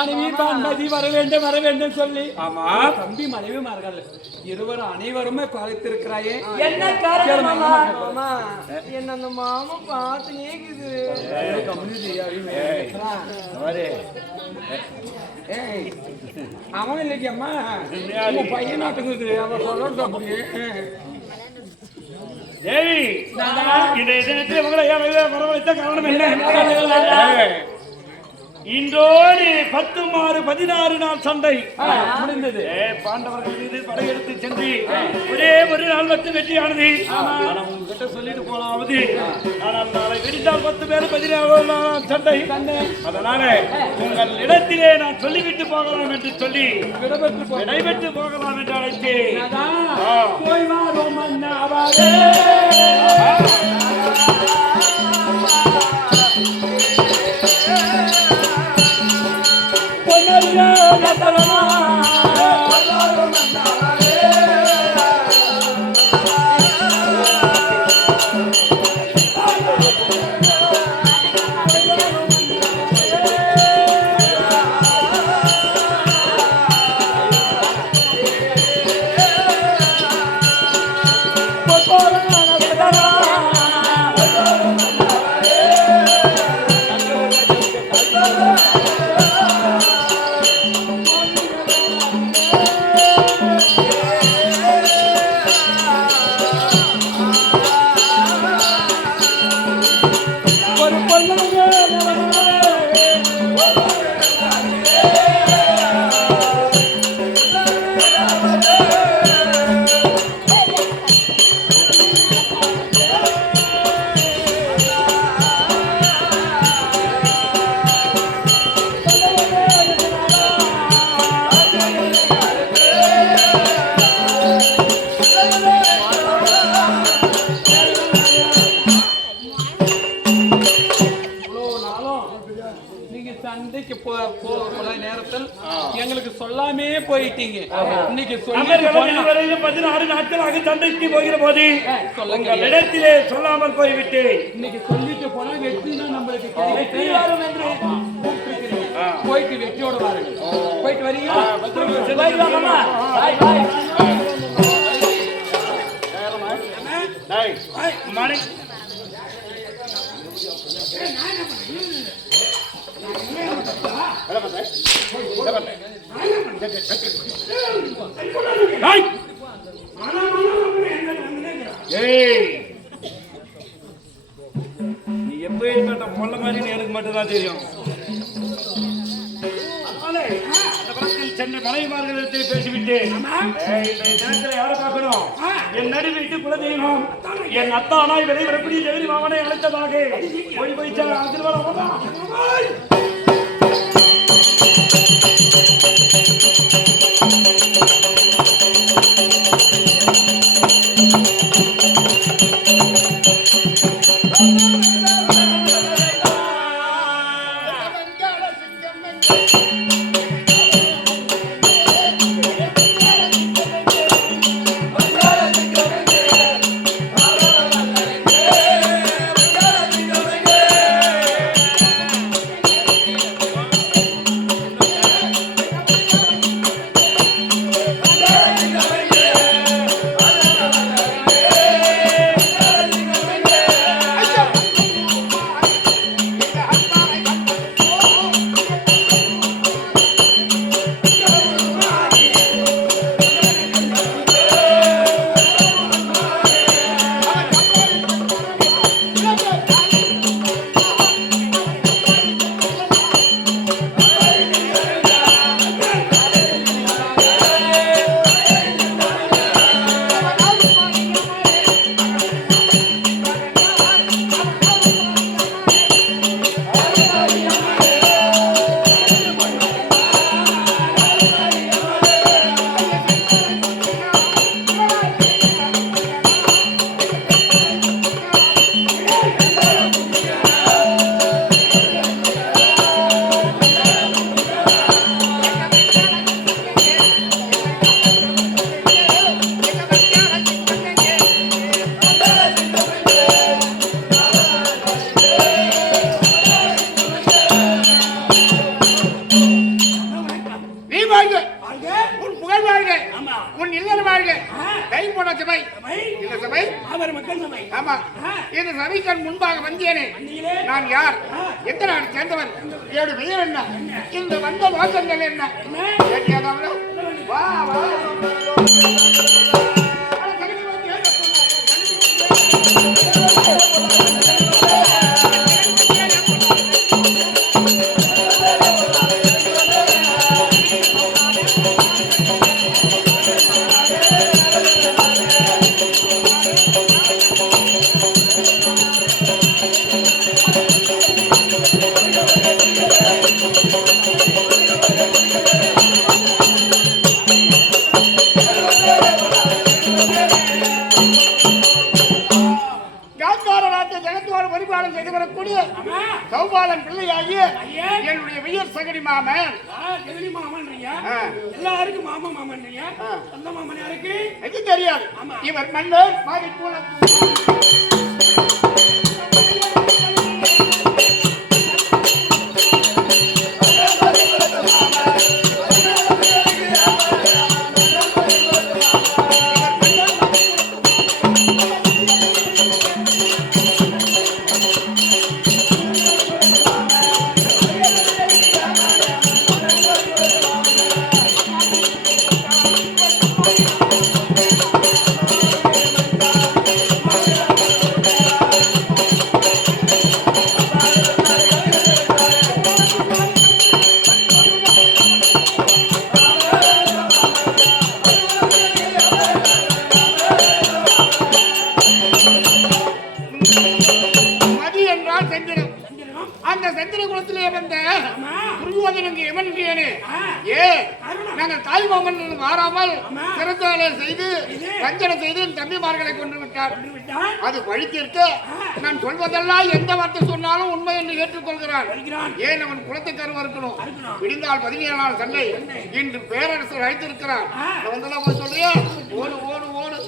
மனைவி பான்மதி வர வேண்டும் சொல்லி ஆமா தம்பி மனைவிமார்கள் இருவரும் அனைவருமே குறைத்திருக்கிறாயே என்ன காரணம் மாமா? என்ன அந்த மாமா பார்த்து கேக்குது. அவன் இல்லைக்கு அம்மா பையன் நாட்டுக்குது அவன் சொல்றது அப்படியே. இன்றைய தினத்தில் உங்களை வரவழைத்த காரணம் என்ன? இன்றோடு 10 மாறு 16 நாள் சண்டை முடிந்தது. பாண்டவர்கள் மீது படையெடுத்து சென்று ஒரே ஒரு நாள் மட்டும் வெற்றியானது. உங்ககிட்ட சொல்லிட்டு போலாவது ஆனால் நாளை வெடித்தால் 10 பேர் 16 நாள் சண்டை. அதனால உங்கள் இடத்திலே நான் சொல்லிவிட்டு போகலாம் என்று சொல்லி விடைபெற்று போகலாம் என்று அழைத்தேன். நேரத்தில் எங்களுக்கு சொல்லாமே போயிட்டீங்க. இன்னைக்கு 16 நாட்களாக சண்டைக்கு போகிற போது சொல்லுங்க இடத்திலே சொல்லாமல் போய்விட்டு இன்னைக்கு சொல்லிட்டு போனா வெற்றினா நம்மளுக்கு போயிட்டு வெற்றியோட வாருங்க. போயிட்டு வரீங்களா? மணி நீ எப்ப பொல்ல மாதிரி எனக்கு மட்டும்தான் தெரியும். சென்னை மனைவிமார்களிடத்தில் பேசிவிட்டு யாரை பார்க்கணும்? என் நடுவீட்டு குலதெய்வம் என் அத்தானாய் விளைவிடப்படி ஜெகதி மாமனை அழைத்ததாக போய் ஆமா, இந்த சபைக்கண் முன்பாக வந்தேனே, நான் யார், எந்த நாடு சேர்ந்தவர், என்னுடைய பெயர் என்ன, இந்த வந்த நோக்கங்கள் என்ன கேட்டியாதாங்களோ? வா வா செய்து வரக்கூடிய சௌபாலன் பிள்ளையாகிய என்னுடைய வியர் சகடி மாமன். எல்லாருக்கும் மாமா மாமன் அந்த மாமன் யாருக்கு அது தெரியாது. இவர் மன்னர் மாறி போல தம்பிமார்களை கொண்டு விட்டார். அது வழித்திருக்க நான் சொல்வதெல்லாம் எந்த வார்த்தை சொன்னாலும் உண்மை என்று ஏற்றுக்கொள்கிறான். ஏன் அவன் குலத்தை கருவ இருக்கணும். விடிந்தால் 17 நாள் சண்டை. இன்று பேரரசர் அழைத்திருக்கிறான். வந்தெல்லாம் போய் சொல்றியா? ஓடு ஓடு ஓடு.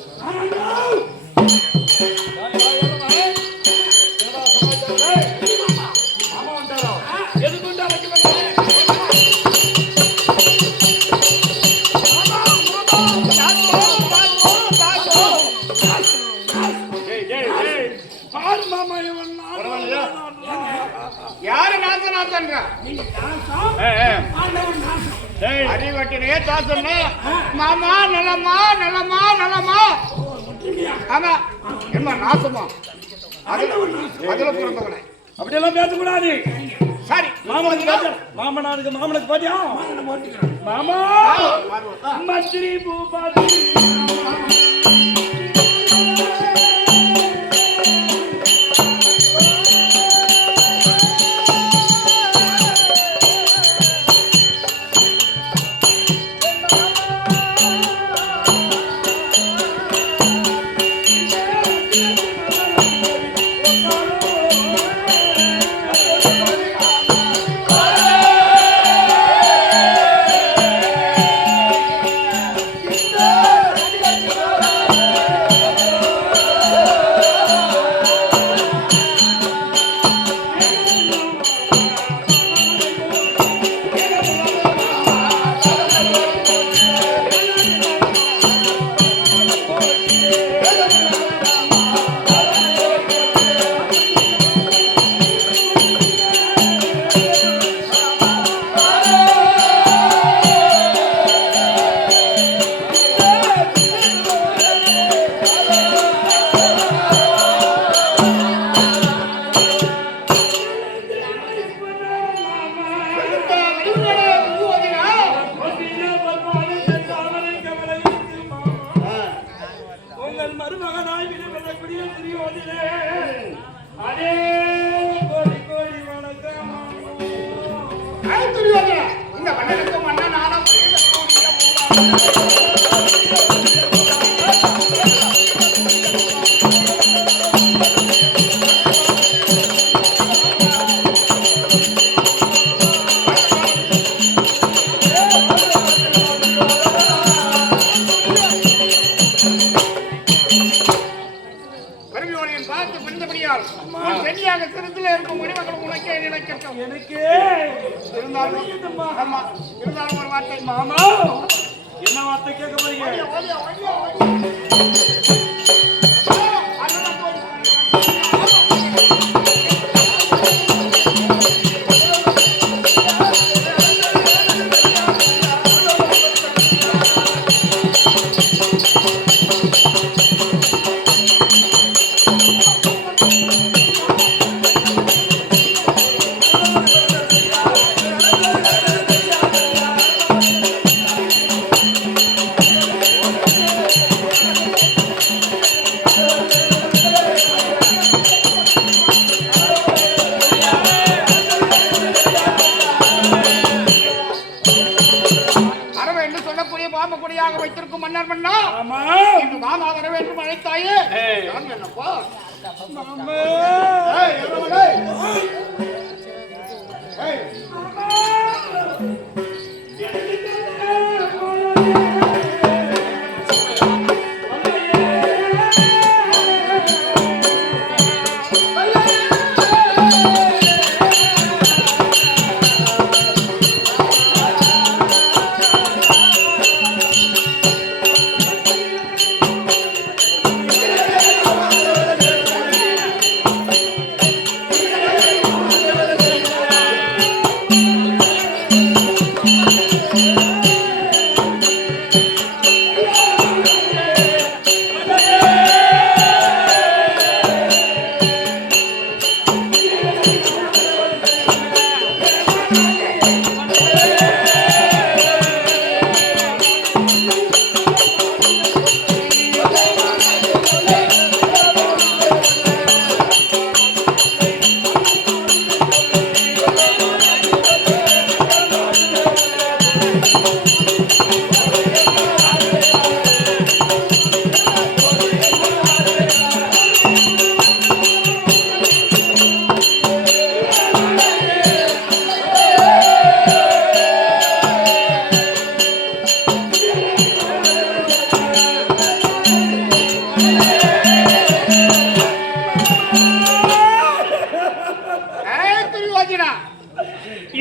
யாரு நாசனாத்தன்றா? அறிவட்டினே தாசன்னு மாமா நலமா நலமா நலமா. ஆமா, என்ன நாசமா? அதுல பிறந்தவனே அப்படியெல்லாம் பேசக்கூடாது. சரி, மாமனாருக்கு மாமனுக்கு பாத்தியா? மாமா மந்திரி பூபாதி மாமா என்ன வார்த்தை கேட்க போறீங்க? வைத்திருக்கும் மன்னர் மன்னா இன்று மாமா வர வேண்டும் அழைத்தாயே என்னப்பா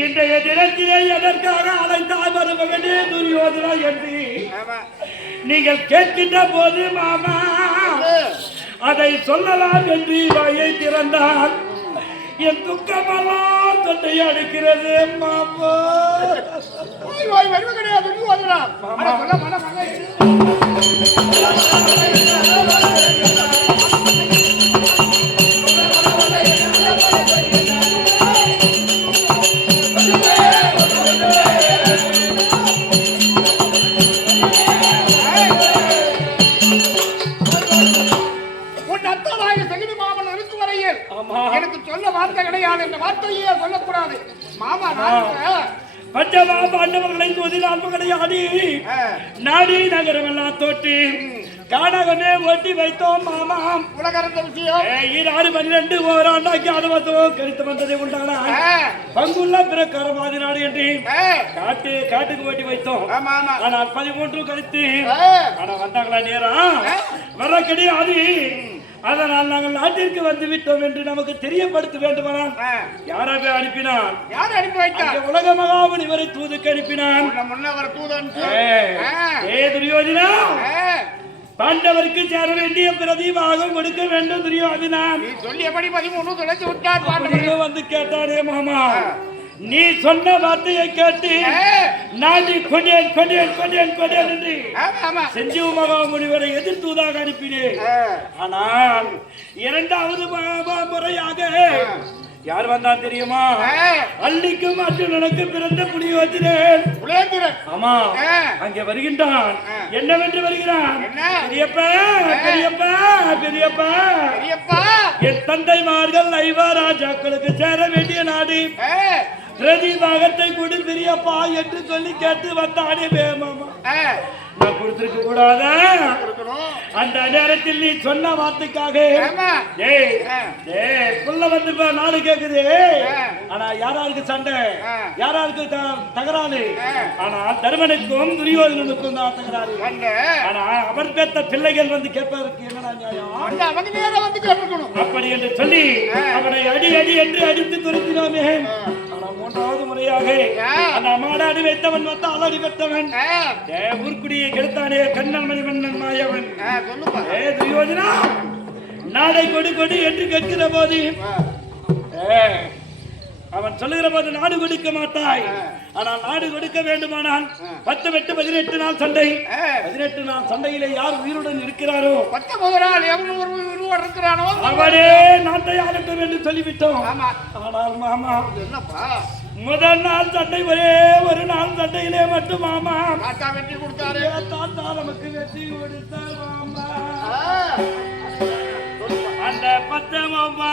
இன்றைய தினத்திலே எதற்காக அழைத்தால் வருபவனே துரியோதனா என்று நீங்கள் கேட்கின்ற போது மாமா அதை சொல்லலாம் என்று வாயை திறந்தால் என் துக்கமெல்லாம் தொண்டை அடிக்கிறது மாமா. எனக்கு சொல்ல வார்த்தை கிடையாது, இந்த வார்த்தையே சொல்லக்கூடாது மாமா. பஞ்சமா பாண்டவர்களை தோதினால் கிடையாது நாடி நகரம் எல்லாம் தோற்றி காணகமே ஓட்டி வைத்தோம் மாமா. உலகறந்த விஷயம் 12 ஓராண்டாக்கி அதுவத்தோ கழித்து வந்ததை உண்டானா பங்குள்ள பிரகாரவாதி நாடு என்று காட்டுக்கு ஓட்டி வைத்தோம். ஆனால் 13 கழித்து ஆனா வந்தாங்களா நேரம் வர கிடையாது. அதனால் நாங்கள் நாட்டிற்கு வந்து விட்டோம் என்று நமக்கு தெரியப்படுத்த வேண்டுமானால் யாராக அனுப்பினான்? யார் அனுப்பி வைத்தார்? உலக மகாபலி வரை தூதுக்கு அனுப்பினான். துரியோதனா பாண்டவருக்கு சேர வேண்டிய பிரதிபாகம் கொடுக்க வேண்டும். துரியோதனா சொல்லியபடி 13 தொலைத்து விட்டார். வந்து கேட்டாரே மாமா, நீ சொன்ன வார்த்தையை கேட்டு நான் கொண்டேன் என்று செஞ்சு மகாமுனிவரை எதிர்த்துவதாக அனுப்பினேன். ஆனால் 2வது முறையாக யார் வந்தான் தெரியுமா? அள்ளிக்கும் அர்ஜுனனுக்கு பிறந்த புலியோதிரன். ஆமா, அங்கே வருகின்றான். என்னவென்று வருகிறான்? பெரியப்பா என் தந்தைமார்கள் ஐவராஜாக்களுக்கு சேர வேண்டிய நாடு பிரதிபாகத்தை கொடு பெரியப்பா என்று சொல்லி கேட்டு வந்தானே மாமா. நான் கொடுத்திருக்க கூடாத அந்த நேரத்தில் நீ சொன்ன வார்த்தைக்காக புள்ள வந்து நாடு கேக்குது. ஆனா யாராருக்கு சண்டை, யாராருக்கு தகராறு? ஆனா தர்மனுக்கும் துரியோதனனுக்கும் தான் தகராறு. ஆனா அவர் பெற்ற பிள்ளைகள் வந்து கேட்பதற்கு என்னடா நியாயம்? அப்படி என்று சொல்லி அவனை அடி என்று அடித்து துரத்தினோமே. 3வது முறையாக அந்த மாடாடி வைத்தவன் வந்தால் அடி வைத்தவன் ஊர்க்குடியை கெடுத்தானே கண்ணன் மணிமன்னன் மாயவன். துரியோதனா நாடை கொடு என்று கேட்கிற போது அவன் சொல்லுகிற போது நாடு கொடுக்க மாட்டாய். ஆனால் நாடு கொடுக்க வேண்டுமானால் 10 வெட்டு 18 நாள் சண்டை. 18 நாள் சண்டையிலே யார் உயிருடன் இருக்கிறாரோ 19 நாள் எவன் இருக்கிறானோ அவனே நாட்டை ஆளட்டும் என்று சொல்லிவிட்டோம். ஆமா. ஆனால் மாமா என்னப்பா முதல் நாள் சண்டை ஒரே ஒரு நாள் சண்டையிலே மட்டும் மாமா தாத்தா வெற்றி கொடுத்தாரு. தாத்தா நமக்கு வெற்றி கொடுத்தார் மாமா. ஆ. அந்த 10 மாமா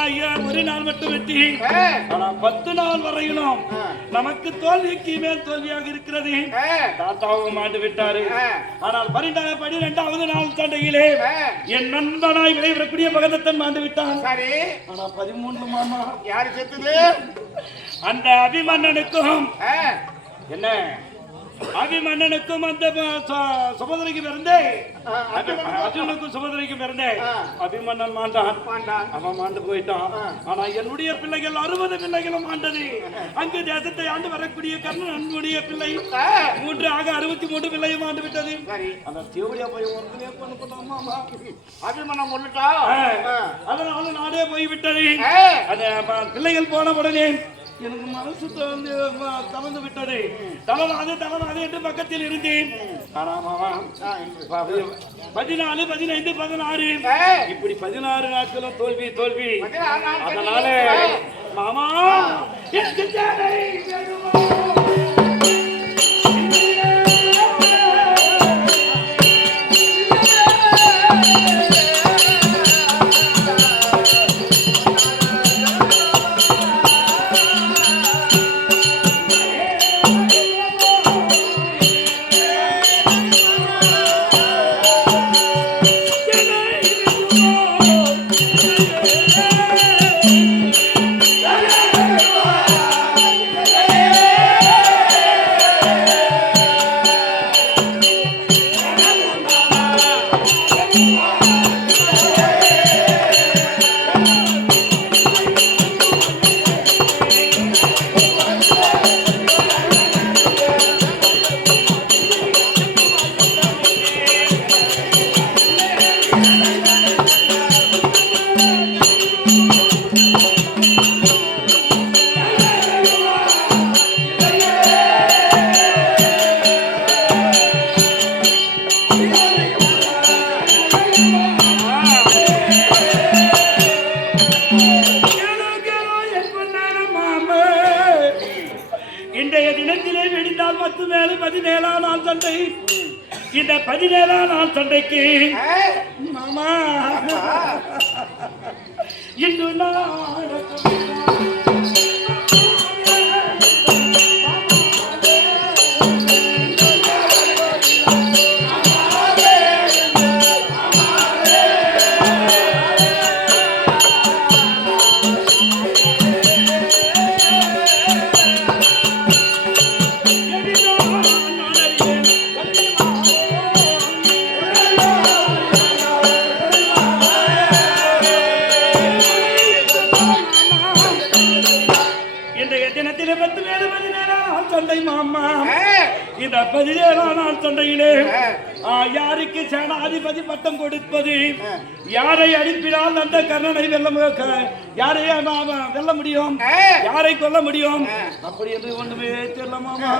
ஒரு நாள் மட்டும் வெற்றி. ஆ. ஆனா 10 நாள் வரையிலும் ஆ. நமக்கு தோல்விக்கு மேல் தோல்வியாக இருக்கிறது. ஆ. தாத்தாவும் மாண்டு விட்டாரு. ஆ. ஆனால் 12வது நாள் சண்டையிலே ஆ. என் நண்பனாய் விளைவிடக்கூடிய பகதத்தன் மாண்டு விட்டான். சரி ஆனா 13 மாமா யாரு செத்துது? அந்த அபிமன்னனுக்கும் ஆ. என்ன அபிமன்னனுக்கும் அந்த சுபதிரைக்கு பிறந்தே அர்ஜுனுக்கும் சுபதிரைக்கு பிறந்தே அபிமன்னன் மாண்டான். அவன் மாண்டு போயிட்டான். ஆனா என்னுடைய பிள்ளைகள் 60 பிள்ளைகளும் மாண்டது. அங்கு தேசத்தை ஆண்டு வரக்கூடிய கர்ணனுடைய பிள்ளை 3 ஆக 63 பிள்ளையும் ஆண்டு விட்டது. அந்த தேவடியா போய் ஒருத்தனே பண்ணலாமா? அபிமன்னம் கொண்டுட்டா. அதனால நாடே போய்விட்டது. அந்த பிள்ளைகள் போன உடனே எனக்கு மனசு தளர்ந்து விட்டது. தளராது என்று பக்கத்தில் இருந்தேன். ஆனா மாமா 14, 15, 16 இப்படி 16 நாட்களும் தோல்வி. அதனால மாமா எனக்கு சேனை வேணுமா? இன்றைய தினத்திலே வெடித்தால் 17ஆம் நாள் சண்டை. இந்த 17ஆம் நாள் சண்டைக்கு மாமா இன்று இந்த 17ஆம் நாள் சண்டையிலே யாருக்கு சேனாதிபதி பட்டம் கொடுப்பது, யாரை அனுப்பினால் அந்த கர்ணனை யாரை வெல்ல முடியும், யாரை கொல்ல முடியும் அப்படி என்று ஒன்றுமே தெரியல மாமா.